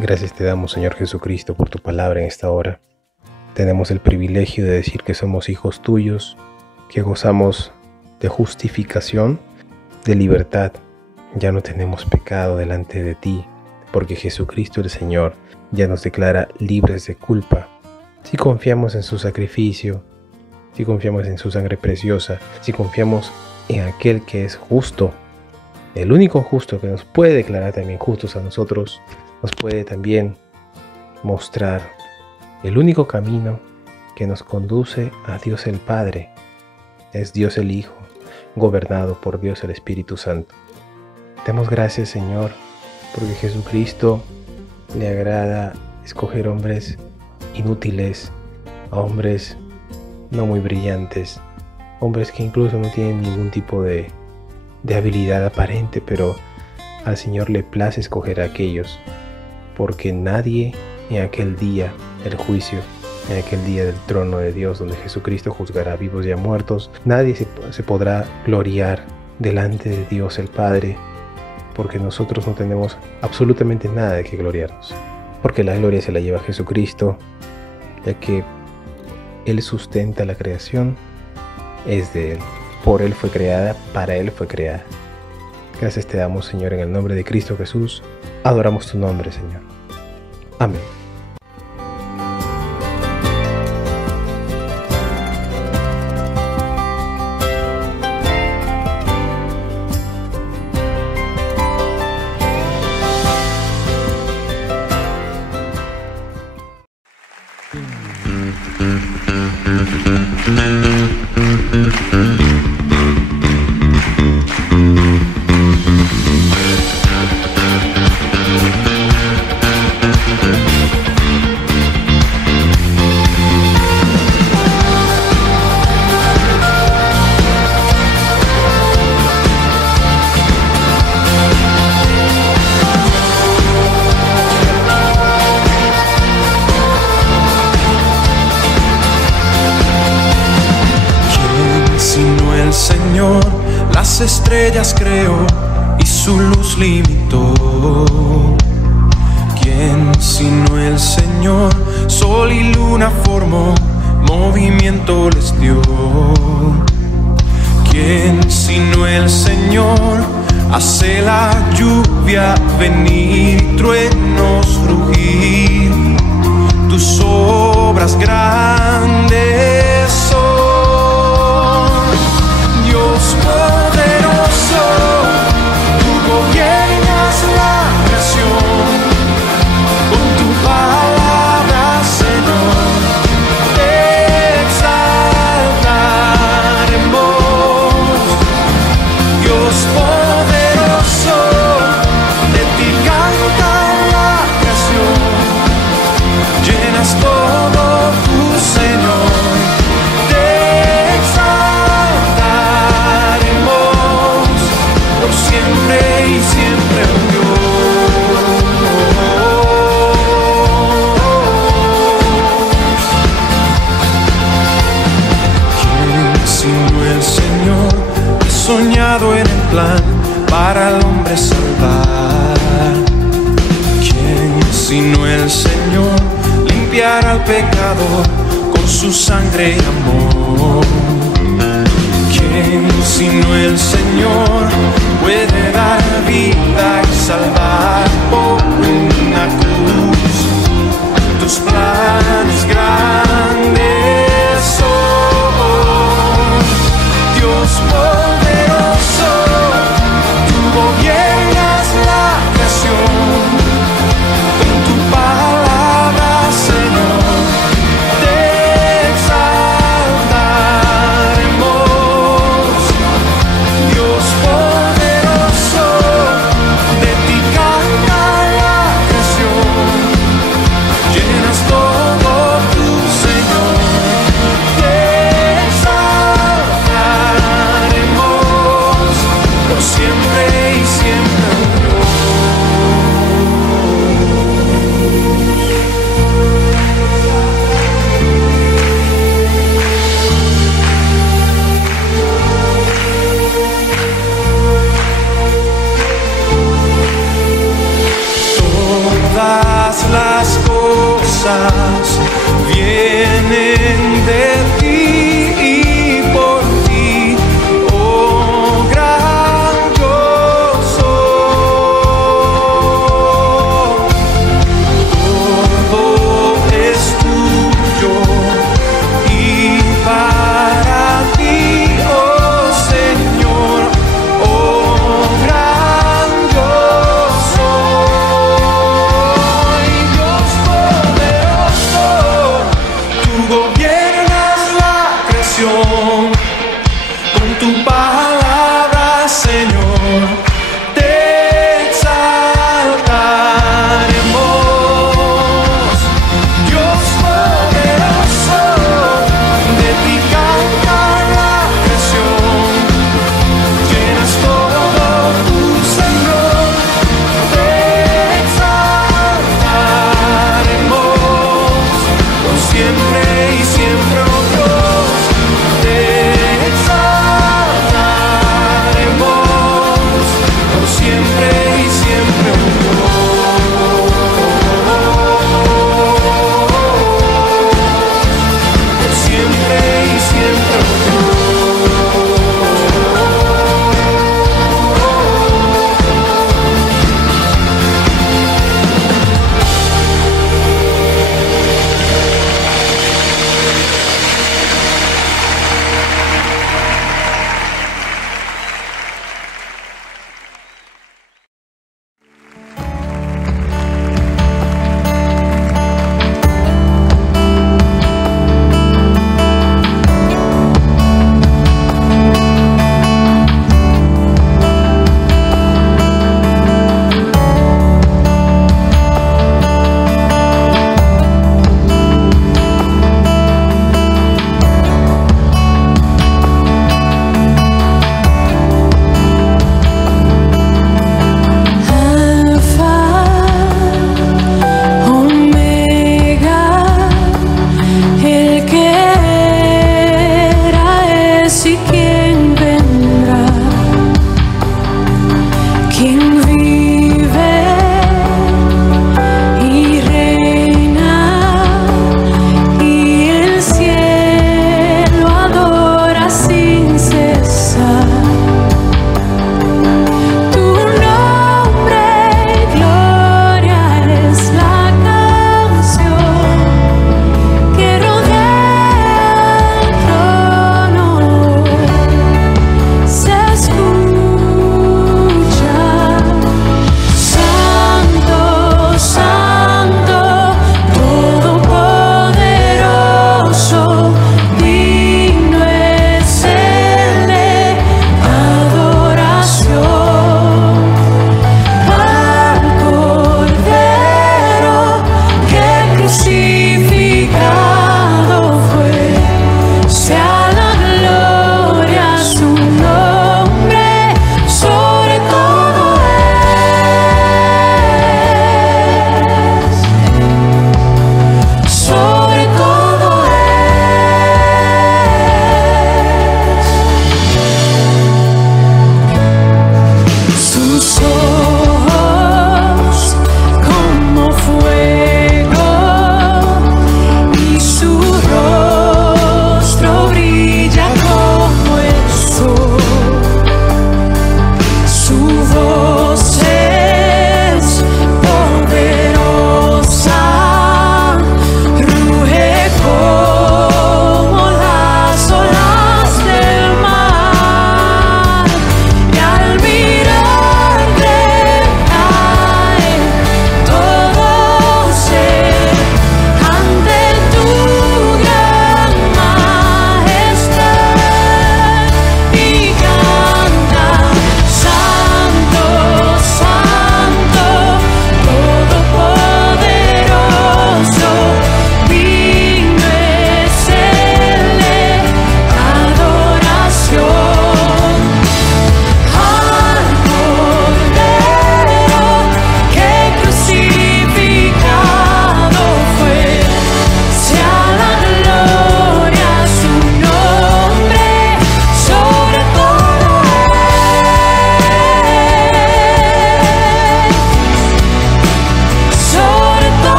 Gracias te damos, Señor Jesucristo, por tu palabra en esta hora. Tenemos el privilegio de decir que somos hijos tuyos, que gozamos de justificación, de libertad. Ya no tenemos pecado delante de ti, porque Jesucristo el Señor ya nos declara libres de culpa. Si confiamos en su sacrificio, si confiamos en su sangre preciosa, si confiamos en aquel que es justo, el único justo que nos puede declarar también justos a nosotros, nos puede también mostrar el único camino que nos conduce a Dios el Padre. Es Dios el Hijo, gobernado por Dios el Espíritu Santo. Demos gracias, Señor, porque Jesucristo le agrada escoger hombres inútiles, a hombres no muy brillantes, hombres que incluso no tienen ningún tipo de habilidad aparente, pero al Señor le place escoger a aquellos, porque nadie en aquel día del juicio, en aquel día del trono de Dios, donde Jesucristo juzgará a vivos y a muertos, nadie se podrá gloriar delante de Dios el Padre, porque nosotros no tenemos absolutamente nada de que gloriarnos, porque la gloria se la lleva Jesucristo, ya que Él sustenta la creación, es de Él, por Él fue creada, para Él fue creada. Gracias te damos, Señor, en el nombre de Cristo Jesús. Adoramos tu nombre, Señor. Amén. Señor, las estrellas creó y su luz limitó. ¿Quién sino el Señor? Sol y luna formó, movimiento les dio. ¿Quién sino el Señor? Hace la lluvia venir, truenos rugir, tus obras grandes son. Dios poderoso, tú gobiernas la creación, con tu palabra, Señor, te exaltaremos. Dios poderoso, de ti canta la creación, llenas todo tu Señor. Siempre y siempre, ¿quién sino el Señor ha soñado en el plan para el hombre salvar? ¿Quién sino el Señor limpiará al pecador con su sangre y amor? ¿Quién sino el Señor puede dar vida y salvar por una cruz? Tus planes grandes son. Dios poderoso, tú gobiernas la creación, con tu palabra, Señor, te exaltaremos. Dios poderoso, de ti canta cosas vienen de ti y por ti, oh gran yo soy. Todo es tuyo y para ti, oh Señor, oh gran yo soy. Dios poderoso,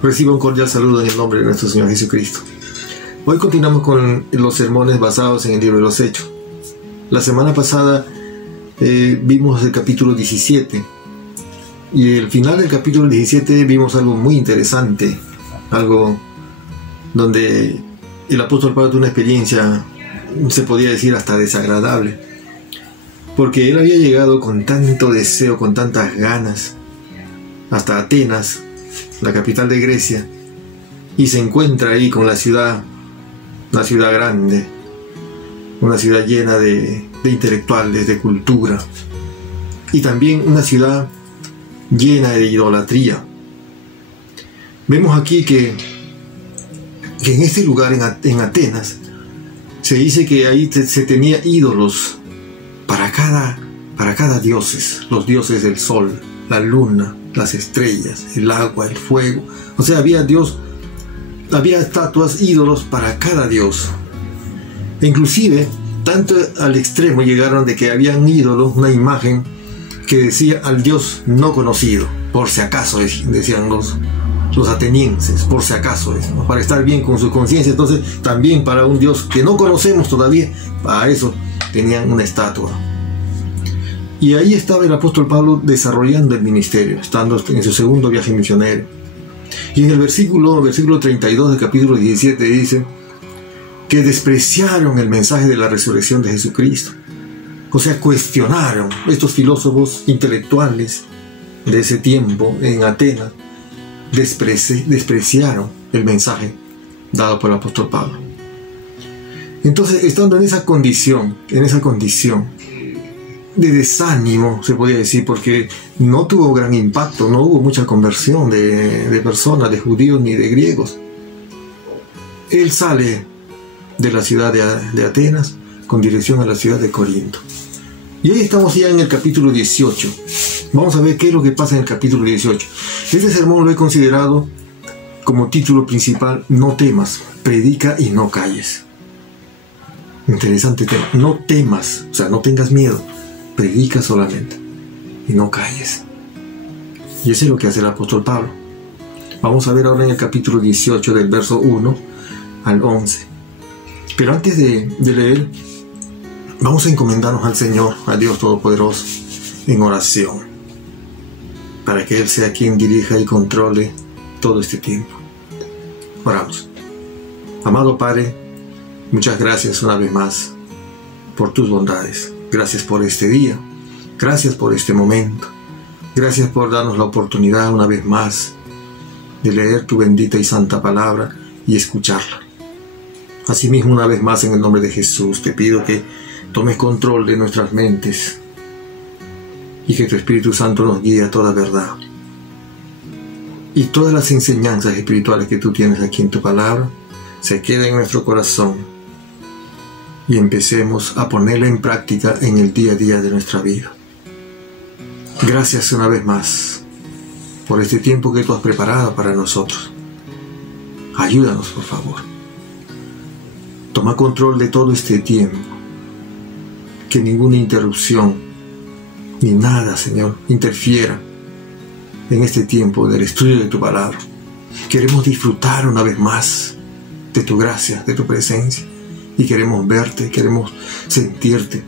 Reciba un cordial saludo en el nombre de nuestro Señor Jesucristo. Hoy continuamos con los sermones basados en el libro de los Hechos. La semana pasada vimos el capítulo 17 y el final del capítulo 17 vimos algo muy interesante, algo donde el apóstol Pablo tuvo una experiencia, se podía decir hasta desagradable, porque él había llegado con tanto deseo, con tantas ganas, hasta Atenas, la capital de Grecia, y se encuentra ahí con la ciudad, una ciudad grande, una ciudad llena de intelectuales, de cultura, y también una ciudad llena de idolatría. Vemos aquí que en este lugar, en Atenas, se dice que ahí se tenía ídolos para cada dioses, los dioses del sol, la luna, las estrellas, el agua, el fuego. O sea, había estatuas, ídolos para cada dios. E inclusive, tanto al extremo llegaron de que habían ídolos, una imagen que decía al dios no conocido, por si acaso, decían los atenienses, por si acaso, ¿no? Para estar bien con su conciencia. Entonces, también para un dios que no conocemos todavía, para eso tenían una estatua. Y ahí estaba el apóstol Pablo desarrollando el ministerio, estando en su segundo viaje misionero. Y en el versículo 32 del capítulo 17 dice que despreciaron el mensaje de la resurrección de Jesucristo. O sea, cuestionaron, estos filósofos intelectuales de ese tiempo en Atenas, despreciaron el mensaje dado por el apóstol Pablo. Entonces, estando en esa condición de desánimo, se podía decir, porque no tuvo gran impacto, no hubo mucha conversión de personas, de judíos ni de griegos. Él sale de la ciudad de Atenas con dirección a la ciudad de Corinto. Y ahí estamos ya en el capítulo 18. Vamos a ver qué es lo que pasa en el capítulo 18. Este sermón lo he considerado como título principal: no temas, predica y no calles. Interesante tema. No temas, o sea, no tengas miedo. Predica solamente y no calles. Y eso es lo que hace el apóstol Pablo. Vamos a ver ahora en el capítulo 18 del verso 1 al 11. Pero antes de leer, vamos a encomendarnos al Señor, a Dios Todopoderoso, en oración, para que Él sea quien dirija y controle todo este tiempo. Oramos. Amado Padre, muchas gracias una vez más por tus bondades. Gracias por este día, gracias por este momento, gracias por darnos la oportunidad una vez más de leer tu bendita y santa palabra y escucharla. Asimismo, una vez más, en el nombre de Jesús, te pido que tomes control de nuestras mentes y que tu Espíritu Santo nos guíe a toda verdad. Y todas las enseñanzas espirituales que tú tienes aquí en tu palabra se queden en nuestro corazón y empecemos a ponerla en práctica en el día a día de nuestra vida. Gracias una vez más por este tiempo que tú has preparado para nosotros. Ayúdanos, por favor. Toma control de todo este tiempo. Que ninguna interrupción ni nada, Señor, interfiera en este tiempo del estudio de tu palabra. Queremos disfrutar una vez más de tu gracia, de tu presencia. Y queremos verte, queremos sentirte,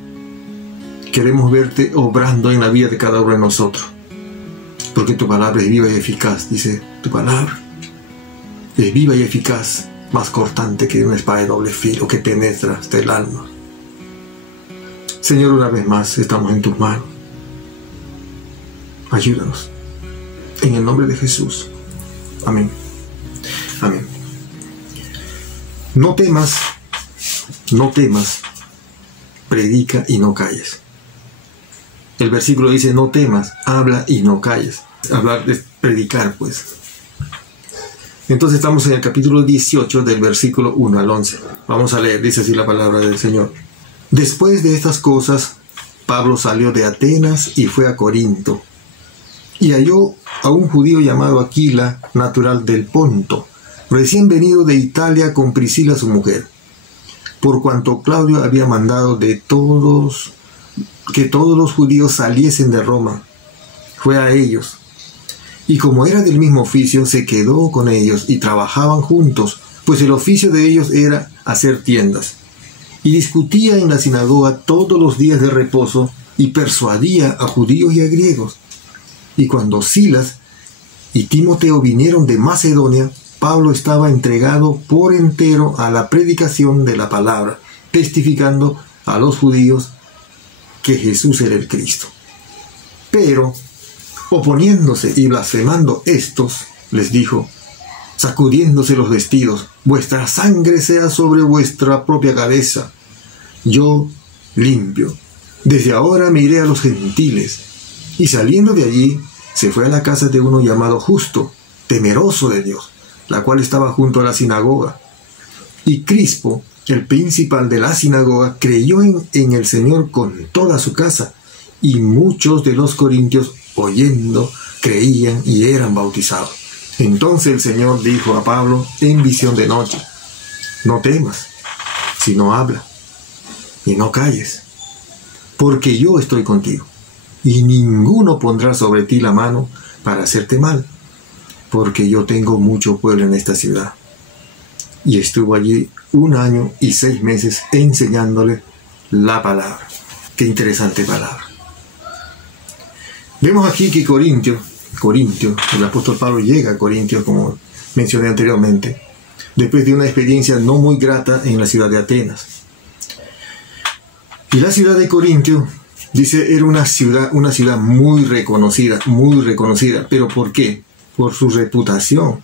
queremos verte obrando en la vida de cada uno de nosotros. Porque tu palabra es viva y eficaz, dice tu palabra. Es viva y eficaz, más cortante que una espada de doble filo que penetra hasta el alma. Señor, una vez más estamos en tus manos. Ayúdanos. En el nombre de Jesús. Amén. Amén. No temas, predica y no calles. El versículo dice: no temas, habla y no calles. Hablar es predicar, pues. Entonces estamos en el capítulo 18 del versículo 1 al 11. Vamos a leer, dice así la palabra del Señor. Después de estas cosas, Pablo salió de Atenas y fue a Corinto. y halló a un judío llamado Aquila, natural del Ponto, recién venido de Italia con Priscila su mujer, por cuanto Claudio había mandado que todos los judíos saliesen de Roma. Fue a ellos, y como era del mismo oficio, se quedó con ellos y trabajaban juntos, pues el oficio de ellos era hacer tiendas. Y discutía en la sinagoga todos los días de reposo y persuadía a judíos y a griegos. Y cuando Silas y Timoteo vinieron de Macedonia, Pablo estaba entregado por entero a la predicación de la palabra, testificando a los judíos que Jesús era el Cristo. Pero, oponiéndose y blasfemando estos, les dijo, sacudiéndose los vestidos, vuestra sangre sea sobre vuestra propia cabeza. Yo limpio. Desde ahora me iré a los gentiles. Y saliendo de allí, se fue a la casa de uno llamado Justo, temeroso de Dios, la cual estaba junto a la sinagoga. Y Crispo, el principal de la sinagoga, creyó en el Señor con toda su casa, y muchos de los corintios, oyendo, creían y eran bautizados. Entonces el Señor dijo a Pablo en visión de noche, no temas, sino habla, y no calles, porque yo estoy contigo, y ninguno pondrá sobre ti la mano para hacerte mal, porque yo tengo mucho pueblo en esta ciudad. Y estuvo allí 1 año y 6 meses enseñándole la palabra. Qué interesante palabra. Vemos aquí que Corintio, el apóstol Pablo llega a Corintio, como mencioné anteriormente, después de una experiencia no muy grata en la ciudad de Atenas. Y la ciudad de Corintio, dice, era una ciudad muy reconocida, pero ¿por qué? Por su reputación,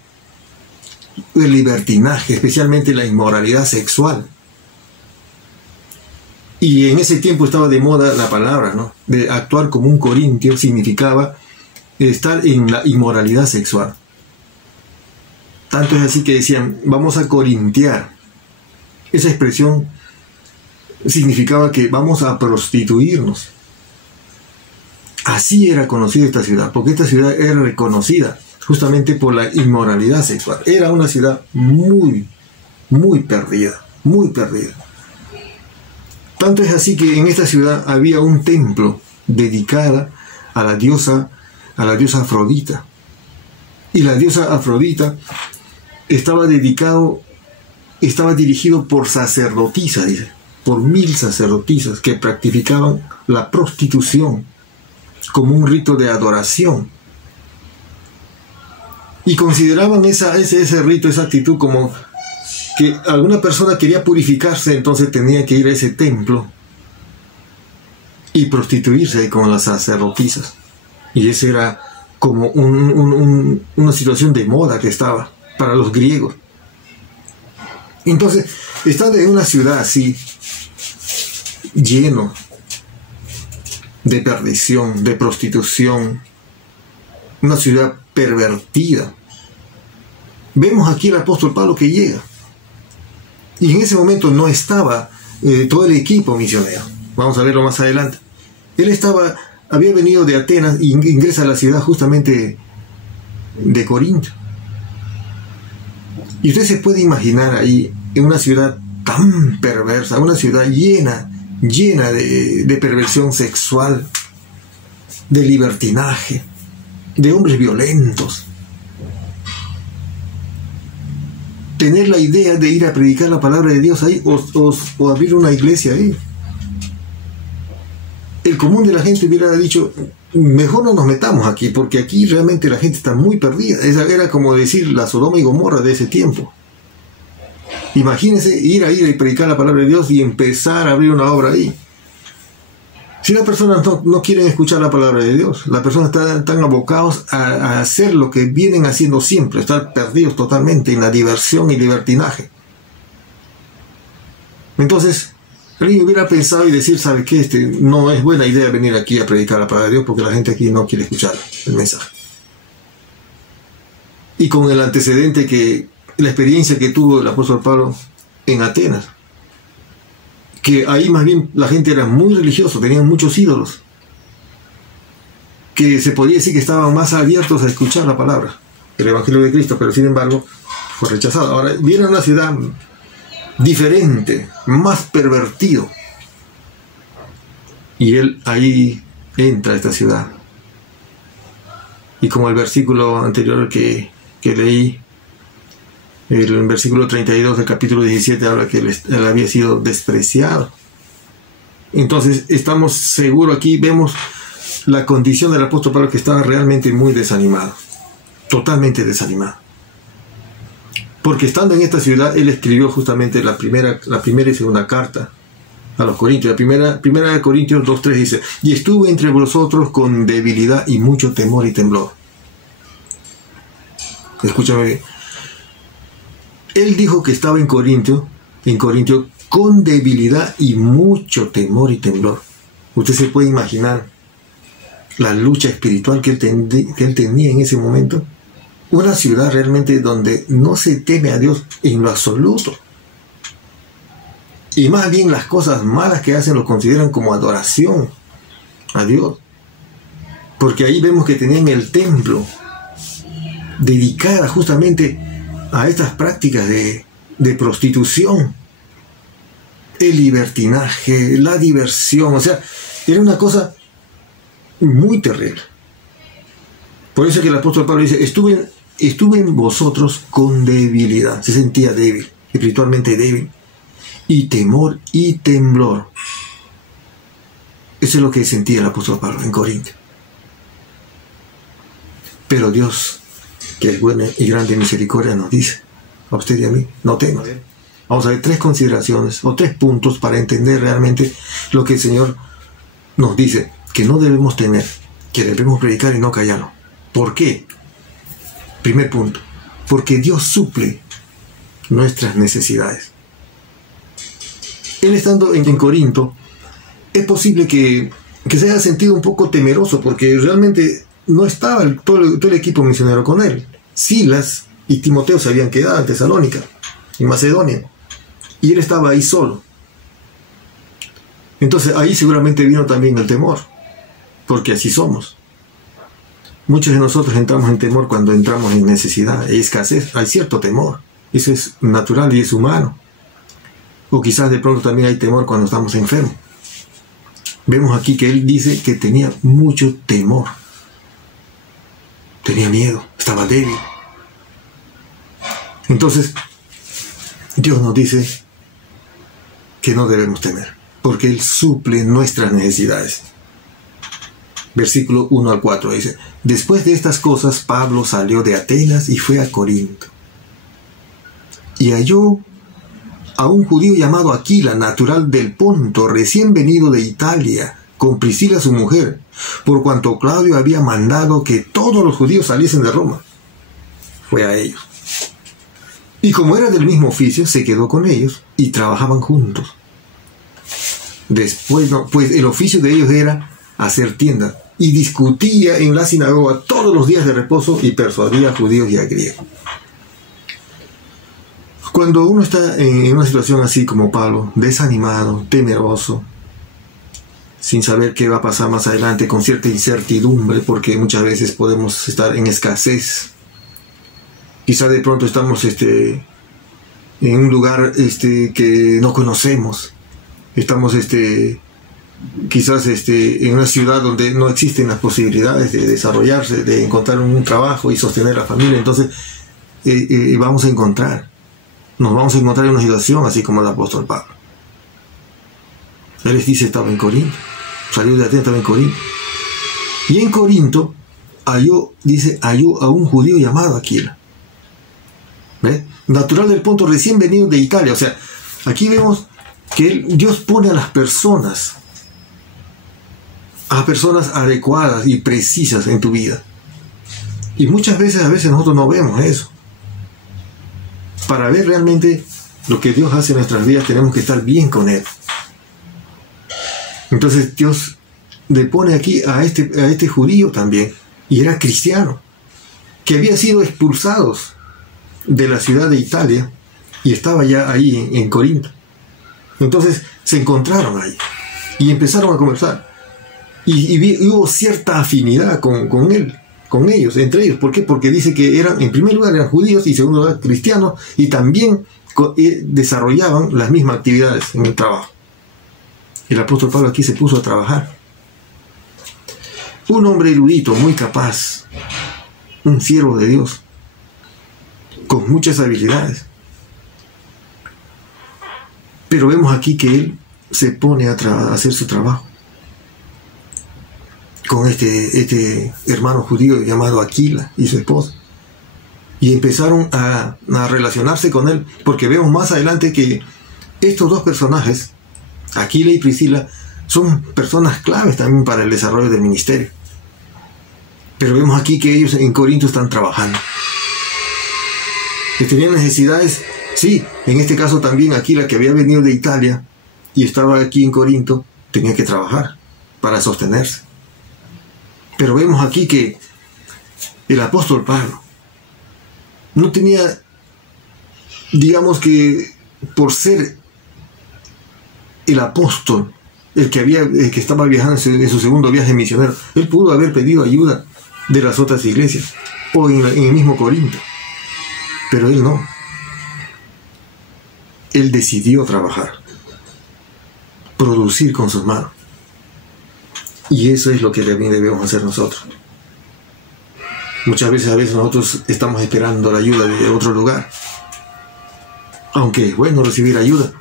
el libertinaje, especialmente la inmoralidad sexual. Y en ese tiempo estaba de moda la palabra, ¿no? De actuar como un corintio significaba estar en la inmoralidad sexual. Tanto es así que decían, vamos a corintiar. Esa expresión significaba que vamos a prostituirnos. Así era conocida esta ciudad, porque esta ciudad era reconocida justamente por la inmoralidad sexual. Era una ciudad muy perdida, muy perdida. Tanto es así que en esta ciudad había un templo dedicado a la diosa Afrodita. Y la diosa Afrodita estaba dirigido por sacerdotisas, dice, por 1000 sacerdotisas que practicaban la prostitución como un rito de adoración. Y consideraban ese rito, esa actitud como que alguna persona quería purificarse, entonces tenía que ir a ese templo y prostituirse con las sacerdotisas. Y esa era como una situación de moda que estaba para los griegos. Entonces, estando en una ciudad así, lleno de perdición, de prostitución, una ciudad pervertida, vemos aquí al apóstol Pablo que llega. Y en ese momento no estaba todo el equipo misionero. Vamos a verlo más adelante. Él había venido de Atenas y ingresa a la ciudad justamente de Corinto. Y usted se puede imaginar ahí, en una ciudad tan perversa, una ciudad llena de perversión sexual, de libertinaje, de hombres violentos. Tener la idea de ir a predicar la palabra de Dios ahí o abrir una iglesia ahí. El común de la gente hubiera dicho, mejor no nos metamos aquí, porque aquí realmente la gente está muy perdida. Esa era como decir la Sodoma y Gomorra de ese tiempo. Imagínense ir ahí a predicar la palabra de Dios y empezar a abrir una obra ahí. Si las personas no quieren escuchar la palabra de Dios, las personas están abocados a hacer lo que vienen haciendo siempre, estar perdidos totalmente en la diversión y libertinaje. Entonces, alguien hubiera pensado y decir, ¿sabe qué? No es buena idea venir aquí a predicar la palabra de Dios porque la gente aquí no quiere escuchar el mensaje. Y con el antecedente la experiencia que tuvo el apóstol Pablo en Atenas, que ahí más bien la gente era muy religiosa, tenían muchos ídolos. que se podría decir que estaban más abiertos a escuchar la palabra, el Evangelio de Cristo, pero sin embargo fue rechazado. Ahora viene a una ciudad diferente, más pervertido, y él ahí entra a esta ciudad. Y como el versículo anterior que leí, el versículo 32 del capítulo 17 habla que él había sido despreciado. Entonces estamos seguros aquí, vemos la condición del apóstol Pablo, que estaba realmente muy desanimado, totalmente desanimado. Porque estando en esta ciudad, él escribió justamente la primera y segunda carta a los Corintios. La primera de Corintios 2:3 dice: y estuve entre vosotros con debilidad y mucho temor y temblor. Escúchame bien. Él dijo que estaba en Corintio con debilidad y mucho temor y temblor. Usted se puede imaginar la lucha espiritual que él tenía en ese momento. Una ciudad realmente donde no se teme a Dios en lo absoluto. Y más bien las cosas malas que hacen lo consideran como adoración a Dios. Porque ahí vemos que tenían el templo dedicada justamente a estas prácticas de prostitución, el libertinaje, la diversión. O sea, era una cosa muy terrible. Por eso es que el apóstol Pablo dice: estuve en vosotros con debilidad. Se sentía débil, espiritualmente débil, y temor y temblor. Eso es lo que sentía el apóstol Pablo en Corinto. Pero Dios, que es buena y grande en misericordia, nos dice a usted y a mí: no temas. Vamos a ver 3 consideraciones o 3 puntos para entender realmente lo que el Señor nos dice, que no debemos temer, que debemos predicar y no callarnos. ¿Por qué? Primer punto: porque Dios suple nuestras necesidades. Él, estando en Corinto, es posible que se haya sentido un poco temeroso, porque realmente no estaba todo el equipo misionero con él. Silas y Timoteo se habían quedado en Tesalónica, en Macedonia, y él estaba ahí solo. Entonces ahí seguramente vino también el temor, porque así somos. Muchos de nosotros entramos en temor cuando entramos en necesidad, hay escasez, hay cierto temor. Eso es natural y es humano. O quizás de pronto también hay temor cuando estamos enfermos. Vemos aquí que él dice que tenía mucho temor. Tenía miedo, estaba débil. Entonces, Dios nos dice que no debemos temer, porque Él suple nuestras necesidades. Versículo 1 al 4 dice: después de estas cosas, Pablo salió de Atenas y fue a Corinto. Y halló a un judío llamado Aquila, natural del Ponto, recién venido de Italia, con Priscila su mujer, por cuanto Claudio había mandado que todos los judíos saliesen de Roma. Fue a ellos. Y como era del mismo oficio, se quedó con ellos y trabajaban juntos. Después, pues el oficio de ellos era hacer tiendas, y discutía en la sinagoga todos los días de reposo y persuadía a judíos y a griegos. Cuando uno está en una situación así como Pablo, desanimado, temeroso, sin saber qué va a pasar más adelante, con cierta incertidumbre, porque muchas veces podemos estar en escasez. Quizá de pronto estamos en un lugar que no conocemos. Estamos quizás en una ciudad donde no existen las posibilidades de desarrollarse, de encontrar un trabajo y sostener a la familia. Entonces nos vamos a encontrar en una situación así como el apóstol Pablo. Él les dice: estaba en Corinto, salió de Atenas, estaba en Corinto. Y en Corinto halló a un judío llamado Aquila, natural del Ponto, recién venido de Italia. O sea, aquí vemos que Dios pone a las personas adecuadas y precisas en tu vida. Y muchas veces, nosotros no vemos eso. Para ver realmente lo que Dios hace en nuestras vidas, tenemos que estar bien con Él. Entonces Dios le pone aquí a este judío también, y era cristiano, que había sido expulsados de la ciudad de Italia y estaba ya ahí en Corinto. Entonces se encontraron ahí y empezaron a conversar. Y hubo cierta afinidad con él, con ellos, entre ellos. ¿Por qué? Porque dice que eran, en primer lugar, eran judíos y en segundo lugar, cristianos, y también desarrollaban las mismas actividades en el trabajo. El apóstol Pablo aquí se puso a trabajar. Un hombre erudito, muy capaz, un siervo de Dios, con muchas habilidades. Pero vemos aquí que él se pone a hacer su trabajo con este hermano judío llamado Aquila y su esposa. Y empezaron a relacionarse con él, porque vemos más adelante que estos dos personajes, Aquila y Priscila, son personas claves también para el desarrollo del ministerio. Pero vemos aquí que ellos en Corinto están trabajando. Que tenían necesidades, sí, en este caso también Aquila, que había venido de Italia y estaba aquí en Corinto, tenía que trabajar para sostenerse. Pero vemos aquí que el apóstol Pablo no tenía, digamos que por ser el apóstol, el que estaba viajando en su segundo viaje misionero, él pudo haber pedido ayuda de las otras iglesias o en el mismo Corinto, pero él no. Él decidió trabajar, producir con sus manos, y eso es lo que también debemos hacer nosotros. Muchas veces nosotros estamos esperando la ayuda de otro lugar, aunque es bueno recibir ayuda,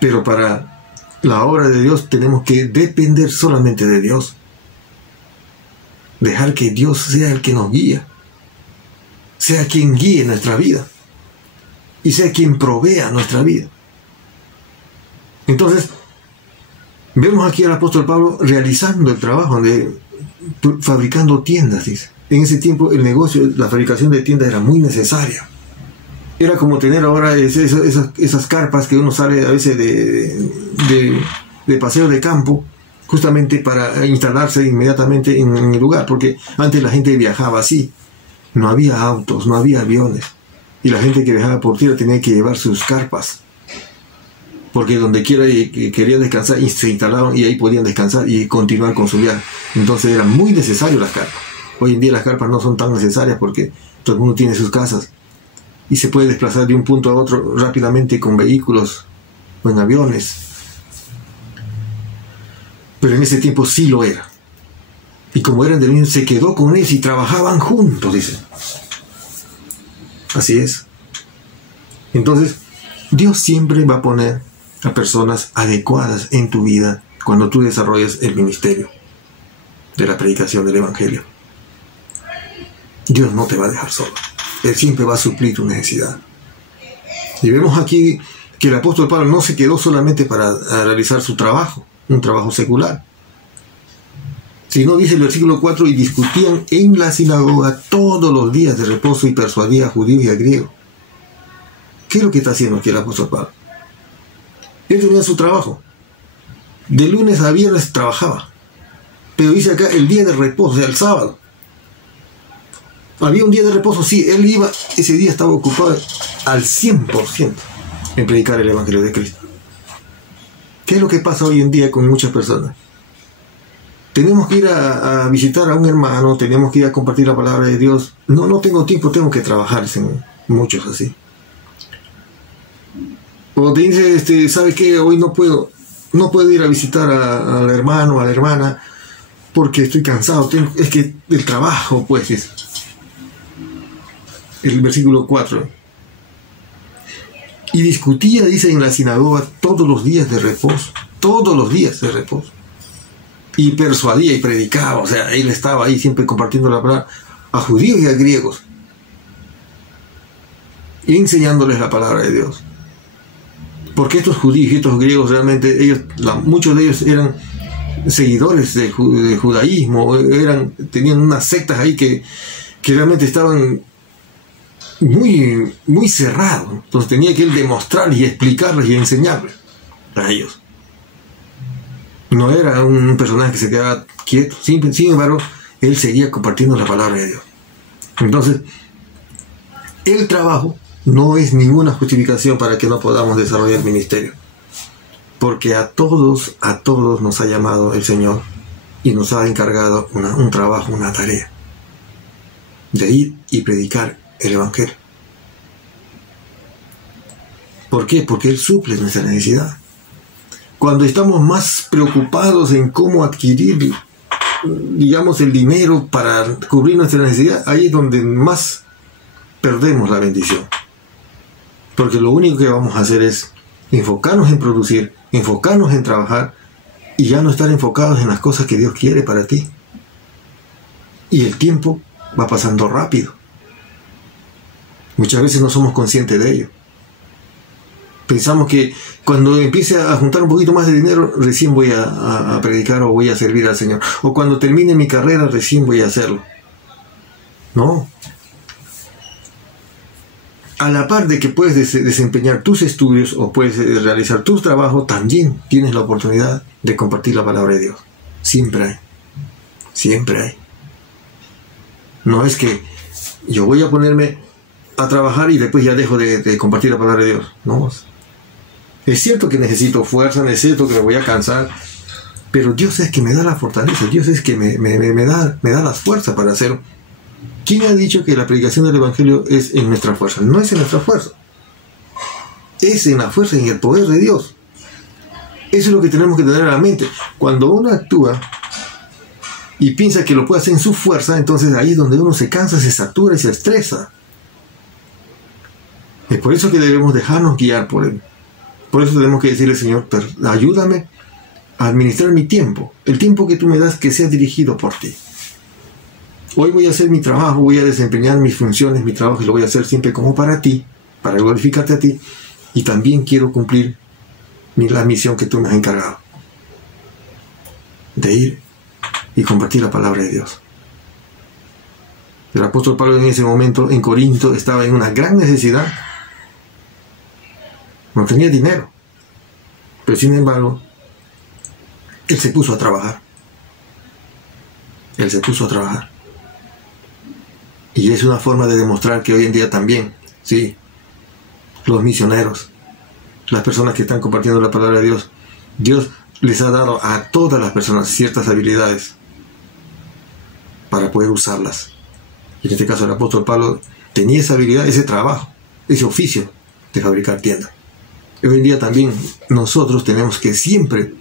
pero para la obra de Dios tenemos que depender solamente de Dios. Dejar que Dios sea el que nos guía, sea quien guíe nuestra vida y sea quien provea nuestra vida. Entonces, vemos aquí al apóstol Pablo realizando el trabajo, fabricando tiendas, dice. En ese tiempo el negocio, la fabricación de tiendas era muy necesaria. Era como tener ahora esas carpas que uno sale a veces de paseo de campo, justamente para instalarse inmediatamente en el lugar, porque antes la gente viajaba así, no había autos, no había aviones, y la gente que viajaba por tierra tenía que llevar sus carpas, porque donde quiera querían descansar y se instalaban y ahí podían descansar y continuar con su viaje. Entonces eran muy necesarias las carpas. Hoy en día las carpas no son tan necesarias porque todo el mundo tiene sus casas y se puede desplazar de un punto a otro rápidamente con vehículos o en aviones. Pero en ese tiempo sí lo era. Y como eran del mismo, se quedó con ellos y trabajaban juntos, dice. Así es. Entonces, Dios siempre va a poner a personas adecuadas en tu vida cuando tú desarrollas el ministerio de la predicación del Evangelio. Dios no te va a dejar solo. Él siempre va a suplir tu necesidad. Y vemos aquí que el apóstol Pablo no se quedó solamente para realizar su trabajo, un trabajo secular, sino, dice el versículo 4, y discutían en la sinagoga todos los días de reposo y persuadía a judíos y a griegos. ¿Qué es lo que está haciendo aquí el apóstol Pablo? Él tenía su trabajo. De lunes a viernes trabajaba. Pero dice acá el día de reposo, o sea, el sábado. Había un día de reposo, sí, él iba, ese día estaba ocupado al 100% en predicar el Evangelio de Cristo. ¿Qué es lo que pasa hoy en día con muchas personas? Tenemos que ir a visitar a un hermano, tenemos que ir a compartir la palabra de Dios. No tengo tiempo, tengo que trabajar, dicen muchos así. O te dice, ¿sabe qué? Hoy no puedo ir a visitar al hermano, a la hermana, porque estoy cansado. Es que el trabajo, pues, es el versículo 4. Y discutía, dice, en la sinagoga todos los días de reposo. Todos los días de reposo. Y persuadía y predicaba. O sea, él estaba ahí siempre compartiendo la palabra a judíos y a griegos. Y enseñándoles la palabra de Dios. Porque estos judíos y estos griegos realmente, muchos de ellos eran seguidores de judaísmo, tenían unas sectas ahí que realmente estaban muy, muy cerrados. Entonces tenía que él demostrar y explicarles y enseñarles a ellos. No era un personaje que se quedaba quieto. Sin embargo, él seguía compartiendo la palabra de Dios. Entonces, el trabajo no es ninguna justificación para que no podamos desarrollar el ministerio. Porque a todos nos ha llamado el Señor y nos ha encargado un trabajo, una tarea, de ir y predicar el Evangelio. ¿Por qué? Porque Él suple nuestra necesidad. Cuando estamos más preocupados en cómo adquirir, digamos, el dinero para cubrir nuestra necesidad, ahí es donde más perdemos la bendición. Porque lo único que vamos a hacer es enfocarnos en producir, enfocarnos en trabajar y ya no estar enfocados en las cosas que Dios quiere para ti. Y el tiempo va pasando rápido. Muchas veces no somos conscientes de ello. Pensamos que cuando empiece a juntar un poquito más de dinero, recién voy a predicar o voy a servir al Señor. O cuando termine mi carrera, recién voy a hacerlo. No. A la par de que puedes desempeñar tus estudios o puedes realizar tu trabajo, también tienes la oportunidad de compartir la palabra de Dios. Siempre hay. Siempre hay. No es que yo voy a ponerme a trabajar y después ya dejo de compartir la palabra de Dios. No. Es cierto que necesito fuerza, es cierto que me voy a cansar, pero Dios es que me da la fortaleza, Dios es que me da las fuerzas para hacerlo. ¿Quién ha dicho que la predicación del Evangelio es en nuestra fuerza? No es en nuestra fuerza. Es en la fuerza y en el poder de Dios. Eso es lo que tenemos que tener en la mente. Cuando uno actúa y piensa que lo puede hacer en su fuerza, entonces ahí es donde uno se cansa, se satura y se estresa. Es por eso que debemos dejarnos guiar por Él. Por eso tenemos que decirle, Señor, ayúdame a administrar mi tiempo. El tiempo que tú me das, que sea dirigido por ti. Hoy voy a hacer mi trabajo, voy a desempeñar mis funciones, mi trabajo, y lo voy a hacer siempre como para ti, para glorificarte a ti. Y también quiero cumplir la misión que tú me has encargado, de ir y compartir la palabra de Dios. El apóstol Pablo en ese momento en Corinto estaba en una gran necesidad. No tenía dinero, pero sin embargo, él se puso a trabajar. Él se puso a trabajar. Y es una forma de demostrar que hoy en día también, sí, los misioneros, las personas que están compartiendo la palabra de Dios, Dios les ha dado a todas las personas ciertas habilidades para poder usarlas. Y en este caso el apóstol Pablo tenía esa habilidad, ese trabajo, ese oficio de fabricar tiendas. Hoy en día también nosotros tenemos que siempre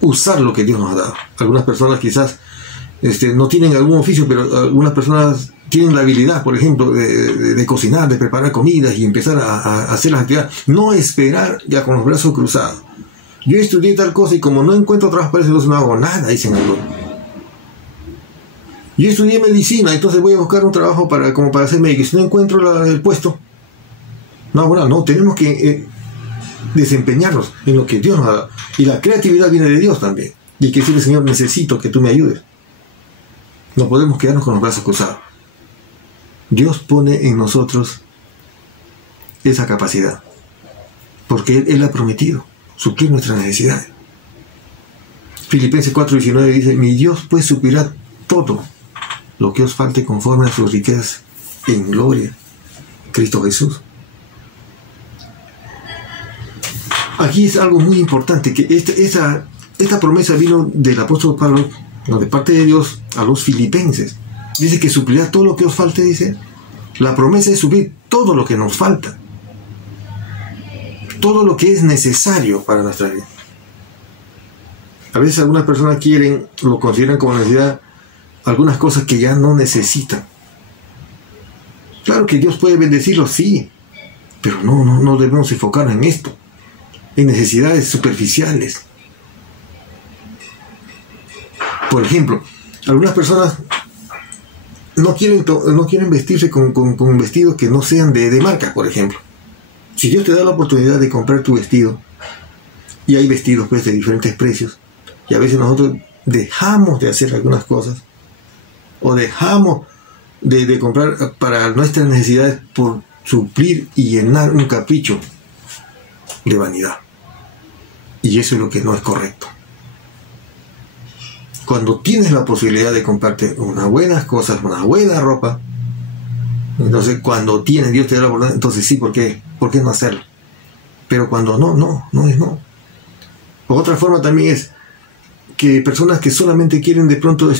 usar lo que Dios nos ha dado. Algunas personas quizás no tienen algún oficio, pero algunas personas tienen la habilidad, por ejemplo, de cocinar, de preparar comidas y empezar a hacer las actividades. No esperar ya con los brazos cruzados. Yo estudié tal cosa y como no encuentro trabajo para eso, entonces no hago nada, dicen algunos. Yo estudié medicina, entonces voy a buscar un trabajo como para ser médico. Si no encuentro el puesto, no, bueno, no, tenemos que desempeñarnos en lo que Dios nos ha dado. Y la creatividad viene de Dios también. Y hay que decirle, Señor, necesito que tú me ayudes. No podemos quedarnos con los brazos cruzados. Dios pone en nosotros esa capacidad. Porque Él ha prometido suplir nuestras necesidades. Filipenses 4:19 dice, mi Dios pues suplirá todo lo que os falte conforme a sus riquezas en gloria. Cristo Jesús. Aquí es algo muy importante, que esta promesa vino del apóstol Pablo, no, de parte de Dios a los filipenses. Dice que suplirá todo lo que os falte, dice. La promesa es suplir todo lo que nos falta. Todo lo que es necesario para nuestra vida. A veces algunas personas lo consideran como necesidad, algunas cosas que ya no necesitan. Claro que Dios puede bendecirlos, sí, pero no debemos enfocarnos en esto, en necesidades superficiales. Por ejemplo, algunas personas no quieren vestirse con vestidos que no sean de marca, por ejemplo. Si Dios te da la oportunidad de comprar tu vestido, y hay vestidos pues de diferentes precios, y a veces nosotros dejamos de hacer algunas cosas, o dejamos de comprar para nuestras necesidades por suplir y llenar un capricho de vanidad. Y eso es lo que no es correcto. Cuando tienes la posibilidad de comprarte unas buenas cosas, una buena ropa, entonces cuando Dios te da la oportunidad, entonces sí, ¿por qué no hacerlo? Pero cuando no es no. Otra forma también es que personas que solamente quieren de pronto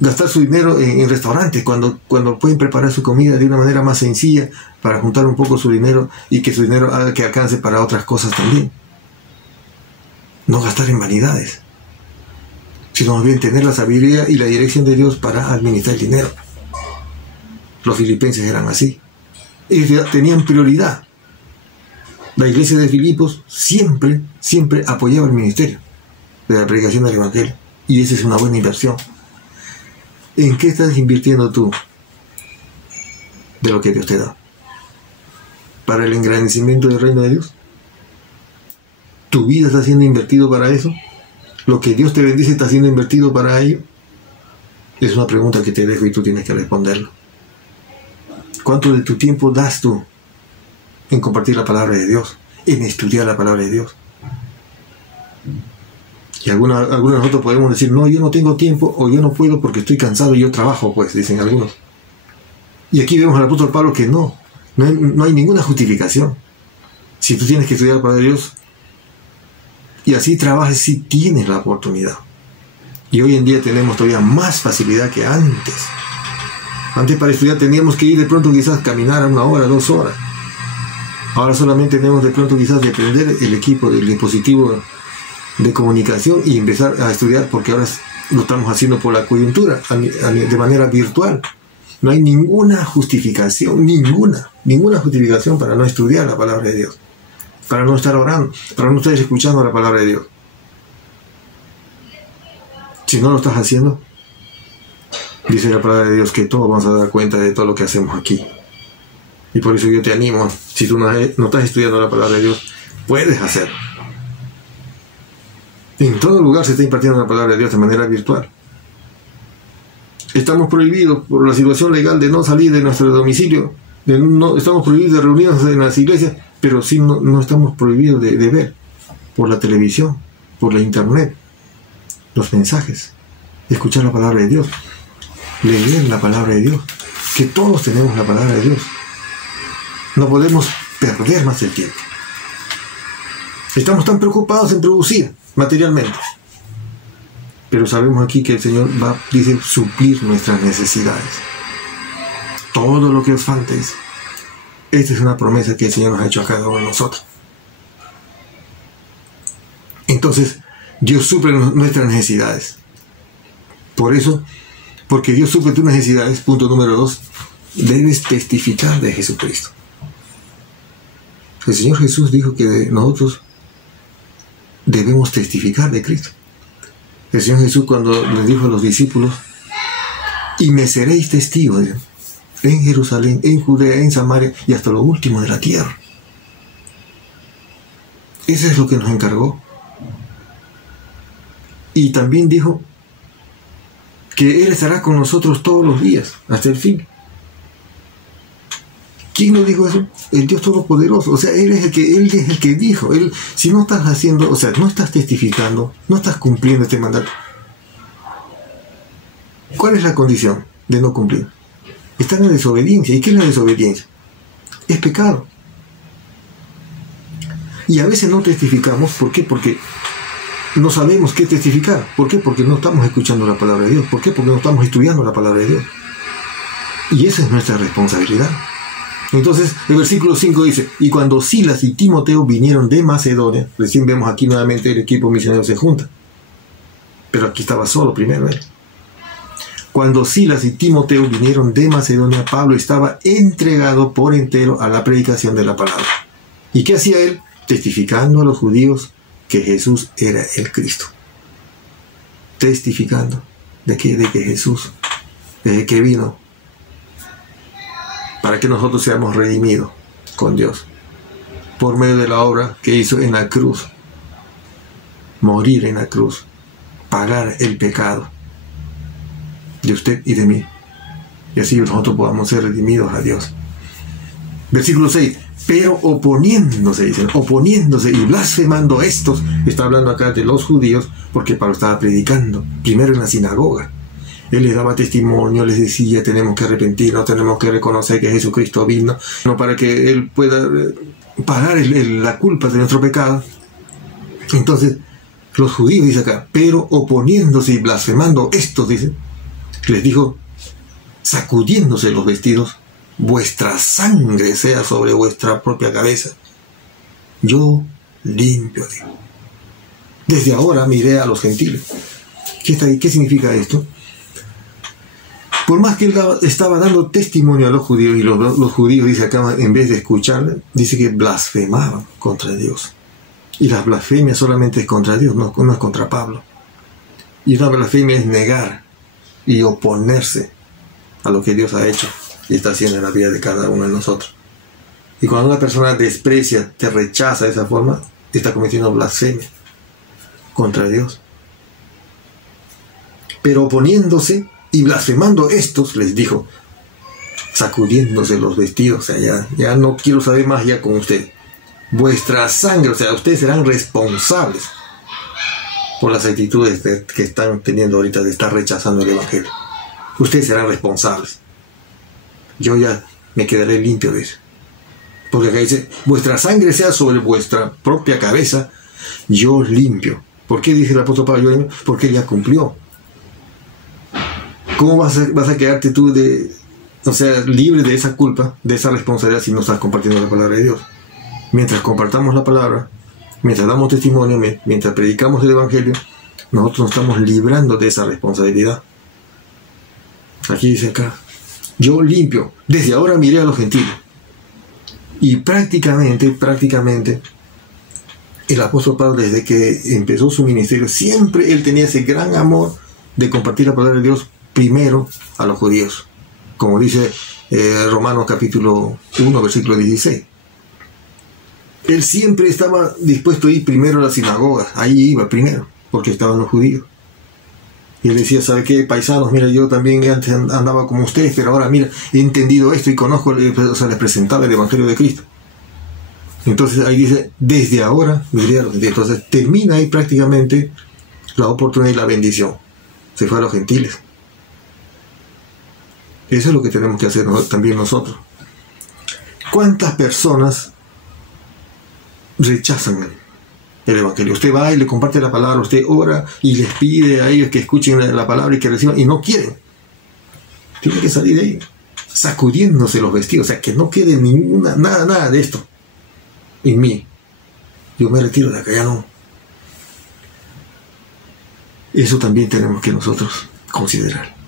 gastar su dinero en restaurantes, cuando pueden preparar su comida de una manera más sencilla para juntar un poco su dinero y que su dinero haga que alcance para otras cosas también. No gastar en vanidades, sino más bien tener la sabiduría y la dirección de Dios para administrar el dinero. Los filipenses eran así. Ellos tenían prioridad. La iglesia de Filipos siempre apoyaba el ministerio de la predicación del Evangelio. Y esa es una buena inversión. ¿En qué estás invirtiendo tú de lo que Dios te da? ¿Para el engrandecimiento del reino de Dios? ¿Tu vida está siendo invertido para eso? ¿Lo que Dios te bendice está siendo invertido para ello? Es una pregunta que te dejo y tú tienes que responderla. ¿Cuánto de tu tiempo das tú en compartir la palabra de Dios, en estudiar la palabra de Dios? Y algunos de nosotros podemos decir, no, yo no tengo tiempo, o yo no puedo porque estoy cansado y yo trabajo, pues, dicen algunos. Y aquí vemos al apóstol Pablo que no hay ninguna justificación. Si tú tienes que estudiar la palabra de Dios y así trabajes, si tienes la oportunidad. Y hoy en día tenemos todavía más facilidad que antes. Antes para estudiar teníamos que ir de pronto quizás caminar a 1 hora, 2 horas. Ahora solamente tenemos de pronto quizás de prender el equipo del dispositivo de comunicación y empezar a estudiar, porque ahora lo estamos haciendo por la coyuntura, de manera virtual. No hay ninguna justificación, ninguna justificación para no estudiar la palabra de Dios, para no estar orando, para no estar escuchando la palabra de Dios. Si no lo estás haciendo, dice la palabra de Dios que todos vamos a dar cuenta de todo lo que hacemos aquí. Y por eso yo te animo, si tú no estás estudiando la palabra de Dios, puedes hacerlo. En todo lugar se está impartiendo la palabra de Dios de manera virtual. Estamos prohibidos por la situación legal de no salir de nuestro domicilio, estamos prohibidos de reunirnos en las iglesias, pero sí no estamos prohibidos de ver por la televisión, por la internet, los mensajes, escuchar la palabra de Dios, leer la palabra de Dios, que todos tenemos la palabra de Dios. No podemos perder más el tiempo. Estamos tan preocupados en producir materialmente, pero sabemos aquí que el Señor dice, suplir nuestras necesidades. Todo lo que os falte. Esta es una promesa que el Señor nos ha hecho a cada uno de nosotros. Entonces, Dios suple nuestras necesidades. Por eso, porque Dios suple tus necesidades, punto número 2, debes testificar de Jesucristo. El Señor Jesús dijo que nosotros debemos testificar de Cristo. El Señor Jesús, cuando les dijo a los discípulos, y me seréis testigos en Jerusalén, en Judea, en Samaria y hasta lo último de la tierra. Eso es lo que nos encargó. Y también dijo que Él estará con nosotros todos los días, hasta el fin. ¿Quién nos dijo eso? El Dios Todopoderoso. O sea, Él es el que dijo. Si no estás haciendo, o sea, no estás testificando, no estás cumpliendo este mandato. ¿Cuál es la condición de no cumplir? Está en la desobediencia. ¿Y qué es la desobediencia? Es pecado. Y a veces no testificamos. ¿Por qué? Porque no sabemos qué testificar. ¿Por qué? Porque no estamos escuchando la palabra de Dios. ¿Por qué? Porque no estamos estudiando la palabra de Dios. Y esa es nuestra responsabilidad. Entonces, el versículo 5 dice, y cuando Silas y Timoteo vinieron de Macedonia, recién vemos aquí nuevamente el equipo misionero se junta, pero aquí estaba solo primero él. Cuando Silas y Timoteo vinieron de Macedonia, Pablo estaba entregado por entero a la predicación de la palabra. ¿Y qué hacía él? Testificando a los judíos que Jesús era el Cristo. Testificando de que Jesús, desde que vino, para que nosotros seamos redimidos con Dios por medio de la obra que hizo en la cruz, morir en la cruz, pagar el pecado de usted y de mí, y así nosotros podamos ser redimidos a Dios. Versículo 6, pero oponiéndose y blasfemando estos, está hablando acá de los judíos, porque Pablo estaba predicando primero en la sinagoga. Él les daba testimonio, les decía, tenemos que arrepentirnos, tenemos que reconocer que Jesucristo vino, no para que Él pueda pagar la culpa de nuestro pecado. Entonces, los judíos, dice acá, pero oponiéndose y blasfemando estos, dice, les dijo, sacudiéndose los vestidos, vuestra sangre sea sobre vuestra propia cabeza. Yo limpio, digo. Desde ahora miré a los gentiles. ¿Qué significa esto? Por más que él estaba dando testimonio a los judíos, y los judíos, dice acá, en vez de escucharle, dice que blasfemaban contra Dios. Y la blasfemia solamente es contra Dios, no es contra Pablo. Y una blasfemia es negar y oponerse a lo que Dios ha hecho y está haciendo en la vida de cada uno de nosotros. Y cuando una persona desprecia, te rechaza de esa forma, está cometiendo blasfemia contra Dios. Pero oponiéndose y blasfemando estos, les dijo, sacudiéndose los vestidos, o sea, ya no quiero saber más ya con ustedes. Vuestra sangre, o sea, ustedes serán responsables por las actitudes que están teniendo ahorita de estar rechazando el Evangelio. Ustedes serán responsables. Yo ya me quedaré limpio de eso. Porque acá dice, vuestra sangre sea sobre vuestra propia cabeza, yo limpio. ¿Por qué dice el apóstol Pablo yo limpio? Porque él ya cumplió. ¿Cómo vas a quedarte tú libre de esa culpa, de esa responsabilidad si no estás compartiendo la palabra de Dios? Mientras compartamos la palabra, mientras damos testimonio, mientras predicamos el Evangelio, nosotros nos estamos librando de esa responsabilidad. Aquí dice acá, yo limpio, desde ahora miré a los gentiles. Y prácticamente, el apóstol Pablo, desde que empezó su ministerio, siempre él tenía ese gran amor de compartir la palabra de Dios primero a los judíos. Como dice Romanos capítulo 1, versículo 16. Él siempre estaba dispuesto a ir primero a las sinagogas. Ahí iba primero, porque estaban los judíos. Y él decía, ¿sabe qué, paisanos? Mira, yo también antes andaba como ustedes, pero ahora, mira, he entendido esto y conozco, o sea, les presentaba el Evangelio de Cristo. Entonces ahí dice, desde ahora, entonces termina ahí prácticamente la oportunidad y la bendición. Se fue a los gentiles. Eso es lo que tenemos que hacer también nosotros. ¿Cuántas personas rechazan el Evangelio? Usted va y le comparte la palabra, usted ora y les pide a ellos que escuchen la palabra y que reciban, y no quieren. Tiene que salir de ahí, sacudiéndose los vestidos, o sea, que no quede nada de esto en mí. Yo me retiro de acá, ya no. Eso también tenemos que nosotros considerar.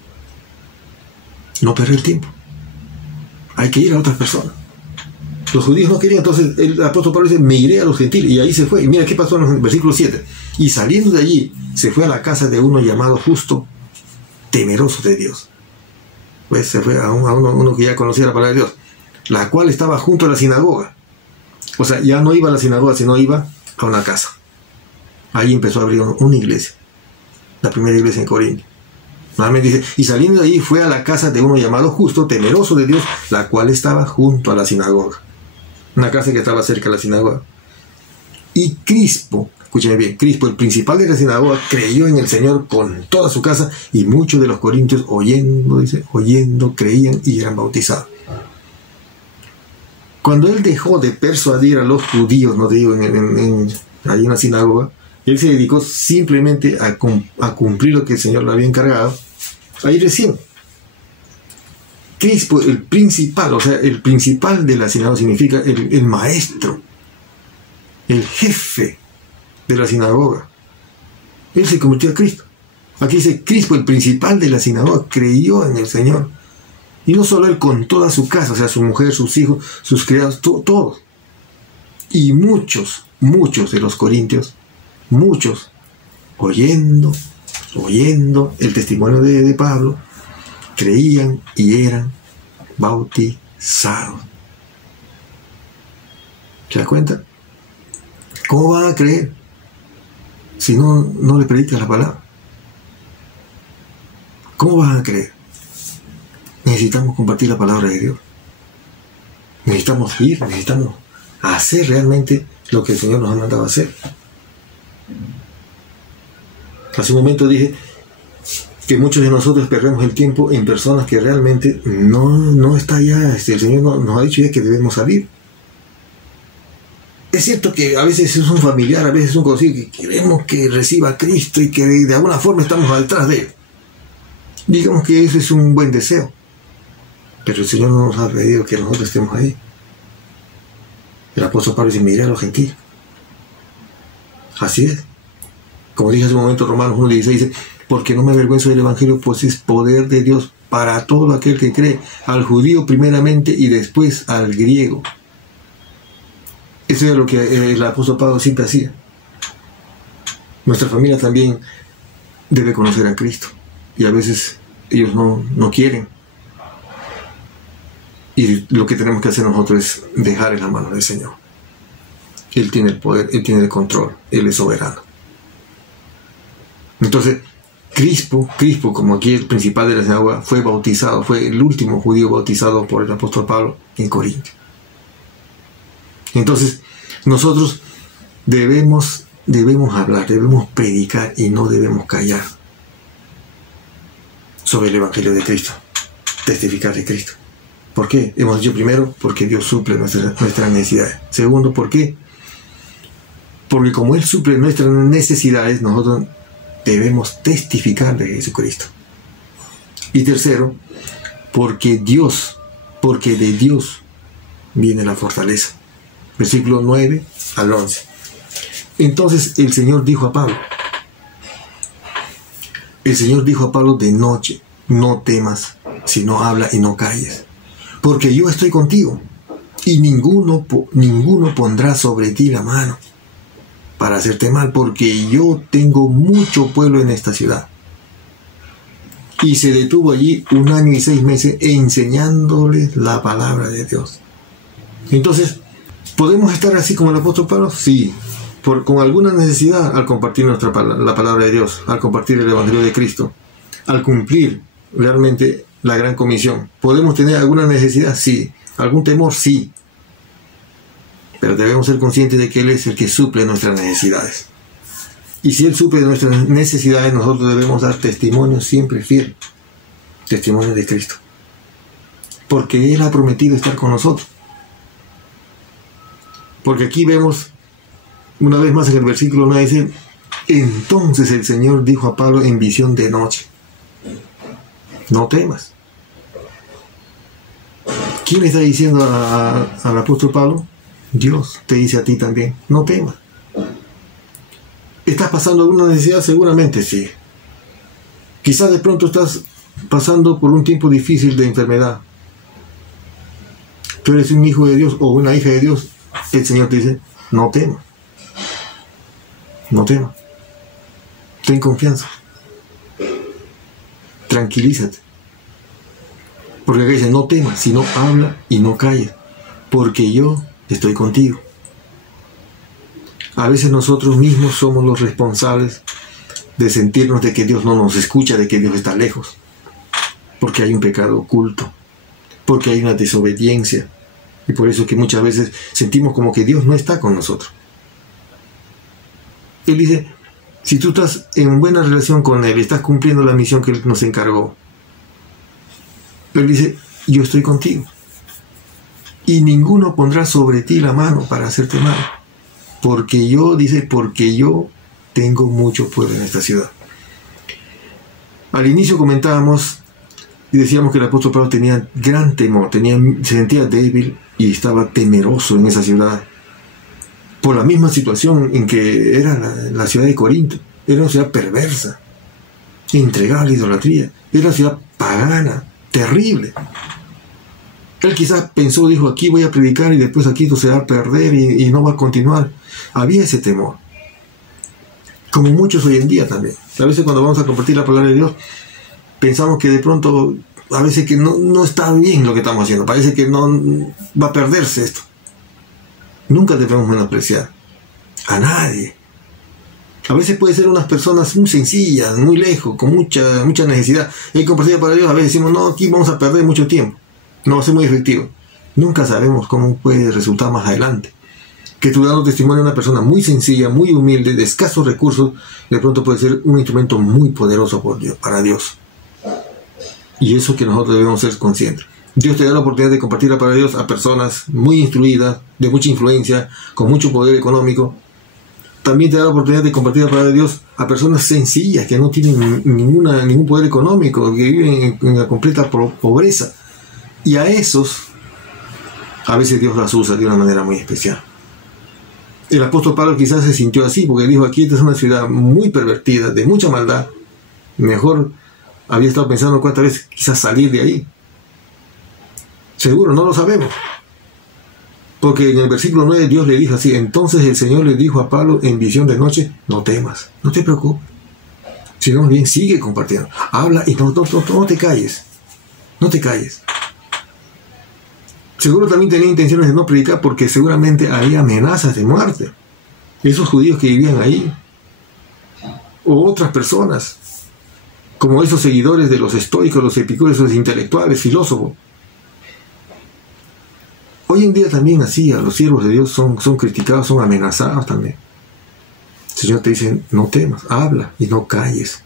No perder el tiempo. Hay que ir a otras personas. Los judíos no querían, entonces el apóstol Pablo dice, me iré a los gentiles, y ahí se fue. Y mira qué pasó en el versículo 7. Y saliendo de allí, se fue a la casa de uno llamado Justo, temeroso de Dios. Pues se fue a uno que ya conocía la palabra de Dios, la cual estaba junto a la sinagoga. O sea, ya no iba a la sinagoga, sino iba a una casa. Ahí empezó a abrir una iglesia, la primera iglesia en Corinto. Nuevamente dice, y saliendo de allí fue a la casa de uno llamado Justo, temeroso de Dios, la cual estaba junto a la sinagoga. Una casa que estaba cerca de la sinagoga. Y Crispo, escúchame bien, Crispo, el principal de la sinagoga, creyó en el Señor con toda su casa, y muchos de los corintios oyendo, creían y eran bautizados. Cuando él dejó de persuadir a los judíos, no digo ahí en la sinagoga, él se dedicó simplemente a cumplir lo que el Señor le había encargado. Ahí recién. Crispo, el principal, o sea, el principal de la sinagoga significa el maestro, el jefe de la sinagoga. Él se convirtió a Cristo. Aquí dice, Crispo, el principal de la sinagoga, creyó en el Señor. Y no solo él, con toda su casa, o sea, su mujer, sus hijos, sus criados, todos. Y muchos de los corintios, oyendo el testimonio de Pablo, creían y eran bautizados. ¿Se da cuenta? ¿Cómo van a creer si no le predicas la palabra? ¿Cómo van a creer? Necesitamos compartir la palabra de Dios. Necesitamos hacer realmente lo que el Señor nos ha mandado a hacer. Hace un momento dije que muchos de nosotros perdemos el tiempo en personas que realmente no está ya, el Señor nos ha dicho ya que debemos salir. Es cierto que a veces es un familiar, a veces es un conocido que queremos que reciba a Cristo y que de alguna forma estamos detrás de él. Digamos que ese es un buen deseo. Pero el Señor no nos ha pedido que nosotros estemos ahí. El apóstol Pablo dice, mirad a los gentiles. Así es. Como dije hace un momento, Romanos 1:16 dice, porque no me avergüenzo del Evangelio, pues es poder de Dios para todo aquel que cree, al judío primeramente y después al griego. Eso es lo que el apóstol Pablo siempre hacía. Nuestra familia también debe conocer a Cristo. Y a veces ellos no quieren. Y lo que tenemos que hacer nosotros es dejar en la mano del Señor. Él tiene el poder, Él tiene el control, Él es soberano. Entonces, Crispo, como aquí el principal de la sinagoga, fue bautizado, fue el último judío bautizado por el apóstol Pablo en Corinto. Entonces, nosotros debemos hablar, debemos predicar y no debemos callar sobre el Evangelio de Cristo, testificar de Cristo. ¿Por qué? Hemos dicho primero, porque Dios suple nuestras necesidades. Segundo, ¿por qué? Porque como Él suple nuestras necesidades, nosotros debemos testificar de Jesucristo. Y tercero, porque de Dios viene la fortaleza. Versículo 9 al 11. Entonces el Señor dijo a Pablo, de noche, no temas, sino habla y no calles, porque yo estoy contigo, y ninguno pondrá sobre ti la mano para hacerte mal, porque yo tengo mucho pueblo en esta ciudad. Y se detuvo allí 1 año y 6 meses enseñándoles la palabra de Dios. Entonces, ¿podemos estar así como el apóstol Pablo? Sí, con alguna necesidad al compartir la palabra de Dios, al compartir el Evangelio de Cristo, al cumplir realmente la gran comisión. ¿Podemos tener alguna necesidad? Sí. ¿Algún temor? Sí. Pero debemos ser conscientes de que Él es el que suple nuestras necesidades. Y si Él suple nuestras necesidades, nosotros debemos dar testimonio siempre fiel. Testimonio de Cristo. Porque Él ha prometido estar con nosotros. Porque aquí vemos, una vez más en el versículo 9, dice, entonces el Señor dijo a Pablo en visión de noche, no temas. ¿Quién le está diciendo al apóstol Pablo? Dios te dice a ti también, no temas. ¿Estás pasando alguna necesidad? Seguramente sí. Quizás de pronto estás pasando por un tiempo difícil de enfermedad. Tú eres un hijo de Dios o una hija de Dios. El Señor te dice, no temas. No temas. Ten confianza. Tranquilízate. Porque acá dice, no temas, sino habla y no calles, porque yo estoy contigo. A veces nosotros mismos somos los responsables de sentirnos de que Dios no nos escucha, de que Dios está lejos. Porque hay un pecado oculto, porque hay una desobediencia. Y por eso que muchas veces sentimos como que Dios no está con nosotros. Él dice, si tú estás en buena relación con Él, estás cumpliendo la misión que Él nos encargó. Él dice, yo estoy contigo. Y ninguno pondrá sobre ti la mano para hacerte mal. Porque yo tengo mucho pueblo en esta ciudad. Al inicio comentábamos y decíamos que el apóstol Pablo tenía gran temor, se sentía débil y estaba temeroso en esa ciudad. Por la misma situación en que era la ciudad de Corinto. Era una ciudad perversa, entregada a la idolatría. Era una ciudad pagana, terrible. Él quizás pensó, dijo, aquí voy a predicar y después aquí esto se va a perder y no va a continuar. Había ese temor. Como muchos hoy en día también. A veces cuando vamos a compartir la palabra de Dios, pensamos que de pronto, a veces que no está bien lo que estamos haciendo. Parece que no va a perderse esto. Nunca debemos menospreciar a nadie. A veces puede ser unas personas muy sencillas, muy lejos, con mucha necesidad. Y compartir para Dios, a veces decimos, no, aquí vamos a perder mucho tiempo. No va a ser muy efectivo. Nunca sabemos cómo puede resultar más adelante. Que tú dando testimonio a una persona muy sencilla, muy humilde, de escasos recursos, de pronto puede ser un instrumento muy poderoso para Dios. Y eso que nosotros debemos ser conscientes. Dios te da la oportunidad de compartir la palabra de Dios a personas muy instruidas, de mucha influencia, con mucho poder económico. También te da la oportunidad de compartir la palabra de Dios a personas sencillas, que no tienen ningún poder económico, que viven en la completa pobreza. Y a esos, a veces Dios las usa de una manera muy especial. El apóstol Pablo quizás se sintió así, porque dijo, aquí esta es una ciudad muy pervertida, de mucha maldad. Mejor había estado pensando cuántas veces quizás salir de ahí. Seguro, no lo sabemos. Porque en el versículo 9 Dios le dijo así: entonces el Señor le dijo a Pablo en visión de noche, no temas, no te preocupes, sino más bien sigue compartiendo, habla y no te calles, no te calles. Seguro también tenía intenciones de no predicar, porque seguramente había amenazas de muerte. Esos judíos que vivían ahí, o otras personas, como esos seguidores de los estoicos, los epicúreos, los intelectuales, filósofos. Hoy en día también así, a los siervos de Dios son criticados, son amenazados también. El Señor te dice, no temas, habla y no calles,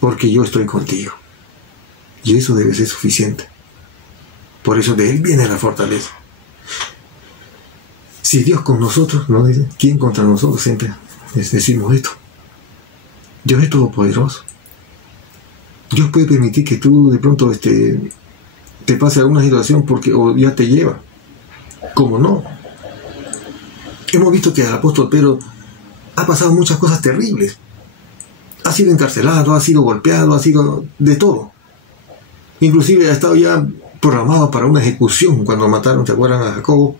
porque yo estoy contigo. Y eso debe ser suficiente. Por eso de Él viene la fortaleza. Si Dios con nosotros, ¿no? ¿Quién contra nosotros? Siempre decimos esto. Dios es todopoderoso. Dios puede permitir que tú de pronto te pase alguna situación o ya te lleva. ¿Cómo no? Hemos visto que el apóstol Pedro ha pasado muchas cosas terribles. Ha sido encarcelado, ha sido golpeado, ha sido de todo. Inclusive ha estado ya programado para una ejecución cuando mataron, ¿se acuerdan?, a Jacobo.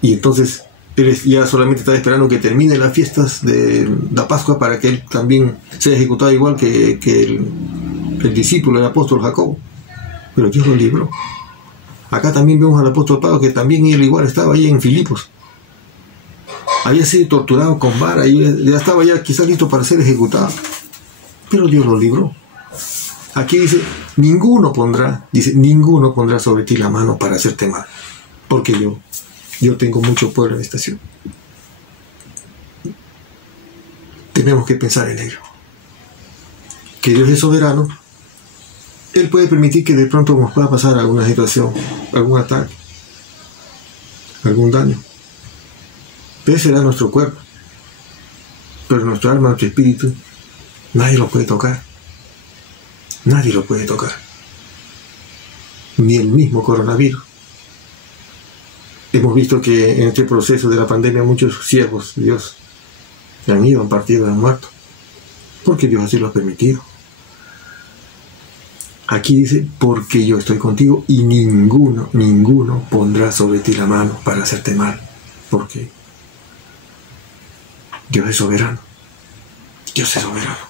Y entonces él ya solamente está esperando que termine las fiestas de la Pascua para que él también sea ejecutado igual que el discípulo, el apóstol Jacobo. Pero Dios lo libró. Acá también vemos al apóstol Pablo, que también él igual estaba ahí en Filipos. Había sido torturado con vara y ya estaba ya quizás listo para ser ejecutado. Pero Dios lo libró. Aquí dice, ninguno pondrá sobre ti la mano para hacerte mal. Porque yo tengo mucho pueblo en esta ciudad. Tenemos que pensar en ello. Que Dios es soberano. Él puede permitir que de pronto nos pueda pasar alguna situación, algún ataque, algún daño. Ese será nuestro cuerpo. Pero nuestro alma, nuestro espíritu, nadie lo puede tocar. Nadie lo puede tocar. Ni el mismo coronavirus. Hemos visto que en este proceso de la pandemia muchos siervos de Dios se han ido, han partido, han muerto. Porque Dios así lo ha permitido. Aquí dice, porque yo estoy contigo y ninguno pondrá sobre ti la mano para hacerte mal. Porque Dios es soberano. Dios es soberano.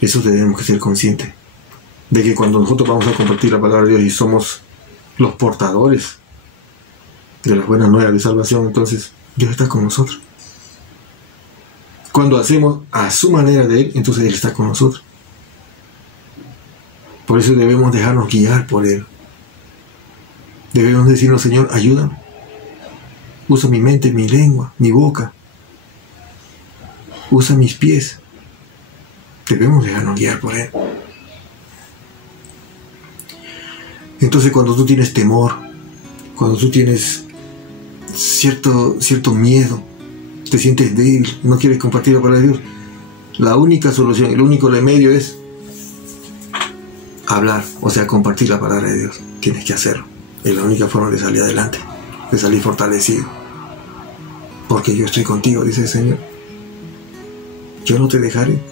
Eso debemos que ser conscientes. De que cuando nosotros vamos a compartir la palabra de Dios y somos los portadores de las buenas nuevas de salvación, entonces Dios está con nosotros. Cuando hacemos a su manera de Él, entonces Él está con nosotros. Por eso debemos dejarnos guiar por Él. Debemos decirnos, Señor, ayúdame. Usa mi mente, mi lengua, mi boca. Usa mis pies. Debemos dejarnos guiar por Él. Entonces cuando tú tienes temor, cuando tú tienes cierto miedo, te sientes débil, no quieres compartir la palabra de Dios, la única solución, el único remedio es hablar, o sea, compartir la palabra de Dios. Tienes que hacerlo. Es la única forma de salir adelante, de salir fortalecido. Porque yo estoy contigo, dice el Señor. Yo no te dejaré,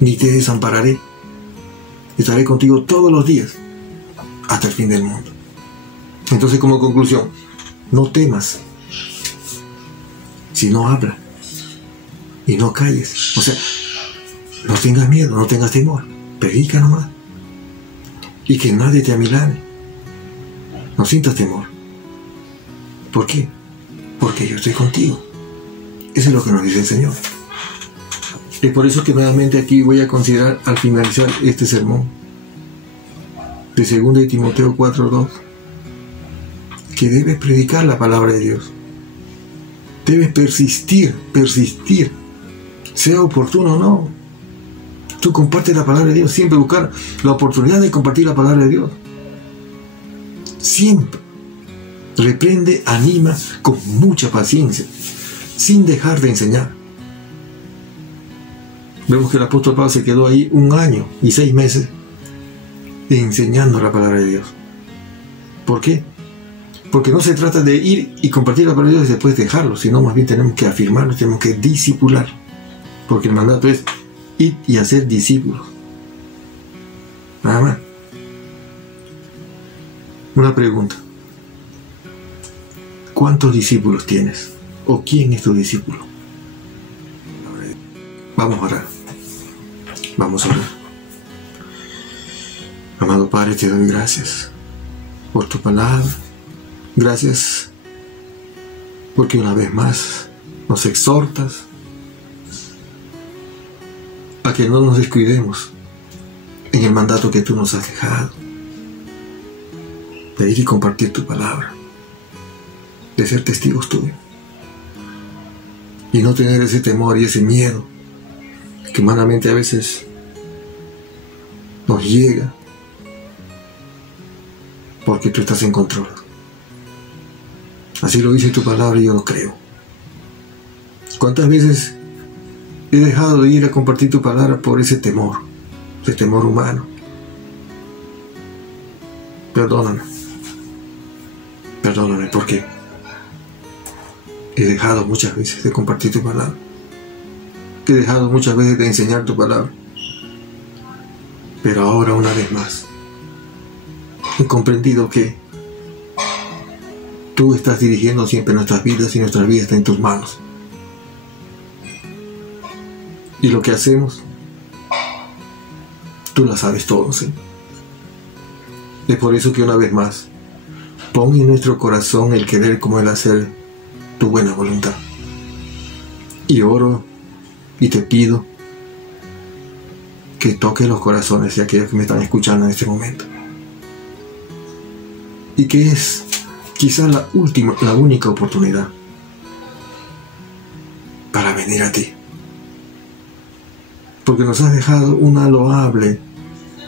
ni te desampararé. Estaré contigo todos los días, hasta el fin del mundo. Entonces, como conclusión, no temas, sino habla y no calles. O sea, no tengas miedo, no tengas temor, predica nomás. Y que nadie te amilane. No sientas temor. ¿Por qué? Porque yo estoy contigo. Eso es lo que nos dice el Señor. Es por eso que nuevamente aquí voy a considerar, al finalizar este sermón, de 2 de Timoteo 4:2, que debes predicar la palabra de Dios. Debes persistir, sea oportuno o no. Tú compartes la palabra de Dios, siempre buscar la oportunidad de compartir la palabra de Dios. Siempre. Reprende, anima con mucha paciencia, sin dejar de enseñar. Vemos que el apóstol Pablo se quedó ahí 1 año y 6 meses enseñando la palabra de Dios. ¿Por qué? Porque no se trata de ir y compartir la palabra de Dios y después dejarlo, sino más bien tenemos que afirmarlo, tenemos que discipular. Porque el mandato es ir y hacer discípulos. Nada más. Una pregunta. ¿Cuántos discípulos tienes? ¿O quién es tu discípulo? Vamos a orar. Vamos a orar. Amado Padre, te doy gracias por tu palabra. Gracias porque una vez más nos exhortas a que no nos descuidemos en el mandato que tú nos has dejado, de ir y compartir tu palabra, de ser testigos tuyos y no tener ese temor y ese miedo que humanamente a veces nos llega, porque tú estás en control. Así lo dice tu palabra y yo lo creo. ¿Cuántas veces he dejado de ir a compartir tu palabra por ese temor humano? Perdóname, porque he dejado muchas veces de compartir tu palabra. He dejado muchas veces de enseñar tu palabra. Pero ahora, una vez más, he comprendido que tú estás dirigiendo siempre nuestras vidas y nuestra vida está en tus manos. Y lo que hacemos, tú lo sabes todo, ¿sí? Es por eso que una vez más, pon en nuestro corazón el querer como el hacer tu buena voluntad. Y oro y te pido que toques los corazones de aquellos que me están escuchando en este momento. Y que es quizás la única oportunidad para venir a ti. Porque nos has dejado una loable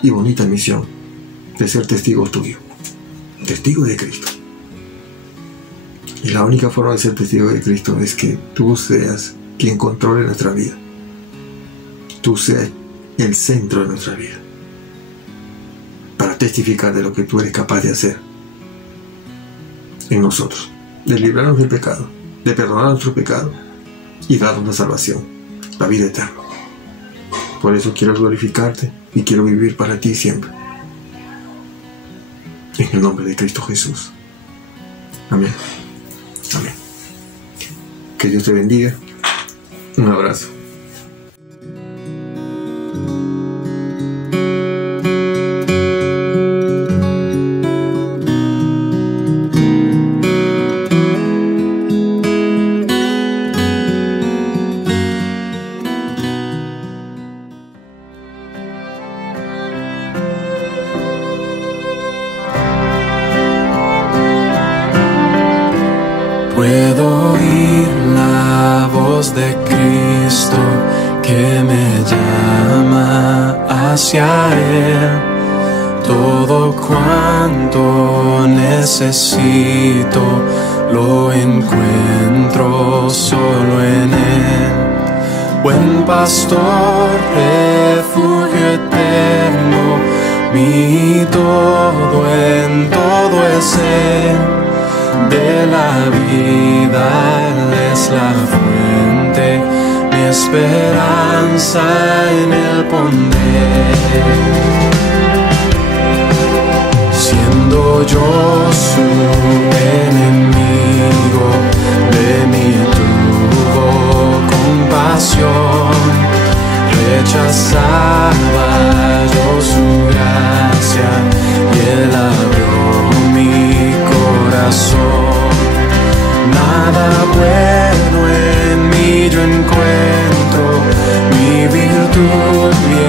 y bonita misión de ser testigos tuyos, testigos de Cristo. Y la única forma de ser testigo de Cristo es que tú seas quien controle nuestra vida. Tú seas el centro de nuestra vida, para testificar de lo que tú eres capaz de hacer en nosotros, de librarnos del pecado, de perdonar nuestro pecado y darnos la salvación, la vida eterna. Por eso quiero glorificarte y quiero vivir para ti siempre. En el nombre de Cristo Jesús. Amén. Amén. Que Dios te bendiga. Un abrazo. Puedo oír la voz de Cristo que me llama hacia Él. Todo cuanto necesito lo encuentro solo en Él. Buen pastor, refugio eterno, mi todo en todo es Él. De la vida Él es la fuente, mi esperanza en Él pondré. Siendo yo su enemigo, de mí tuvo compasión. Rechazaba yo su gracia y Él abrió mi corazón. Nada bueno en mí yo encuentro, mi virtud, mi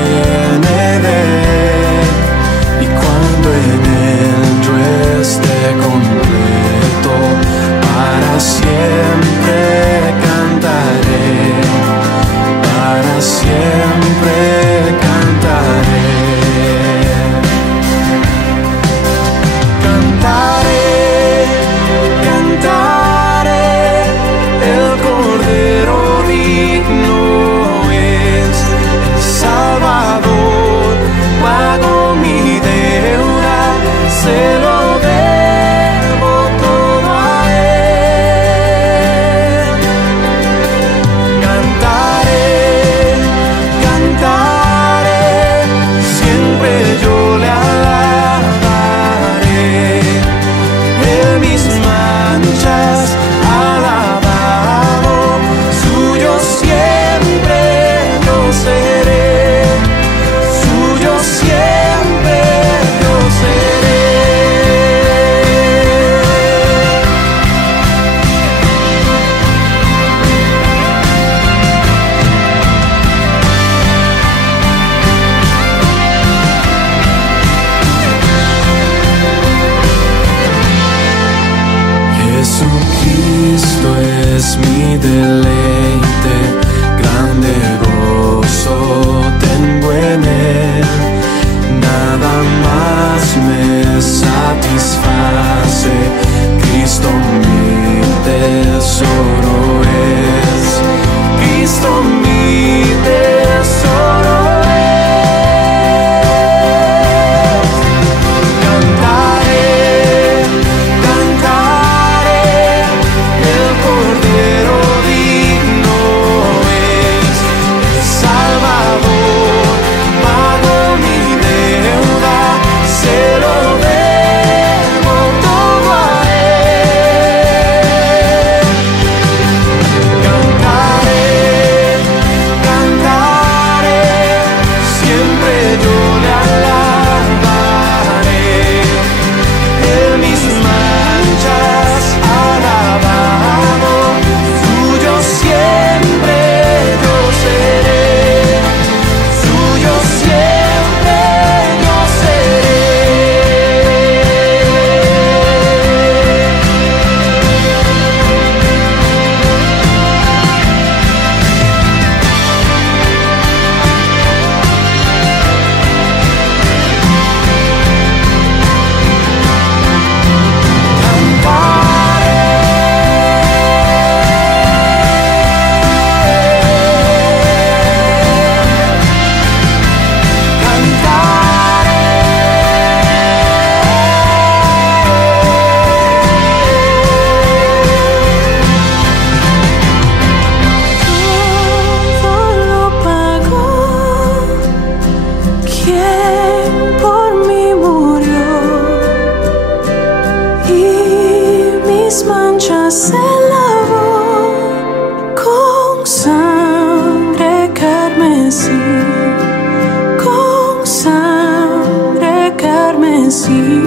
carmesí,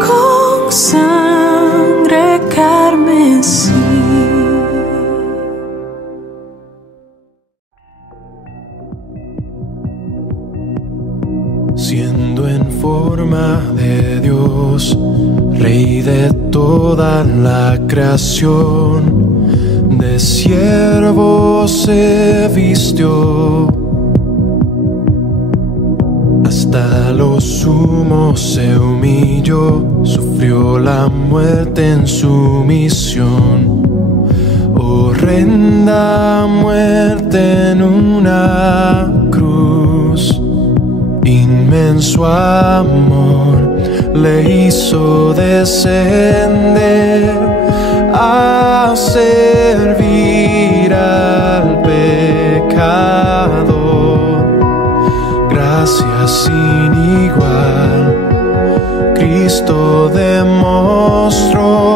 con sangre carmesí. Siendo en forma de Dios, Rey de toda la creación, de siervo se vistió, hasta lo sumo se humilló, sufrió la muerte en su misión. Horrenda muerte en una cruz, inmenso amor le hizo descender a servir al pecador. Gracia sin igual Cristo demostró.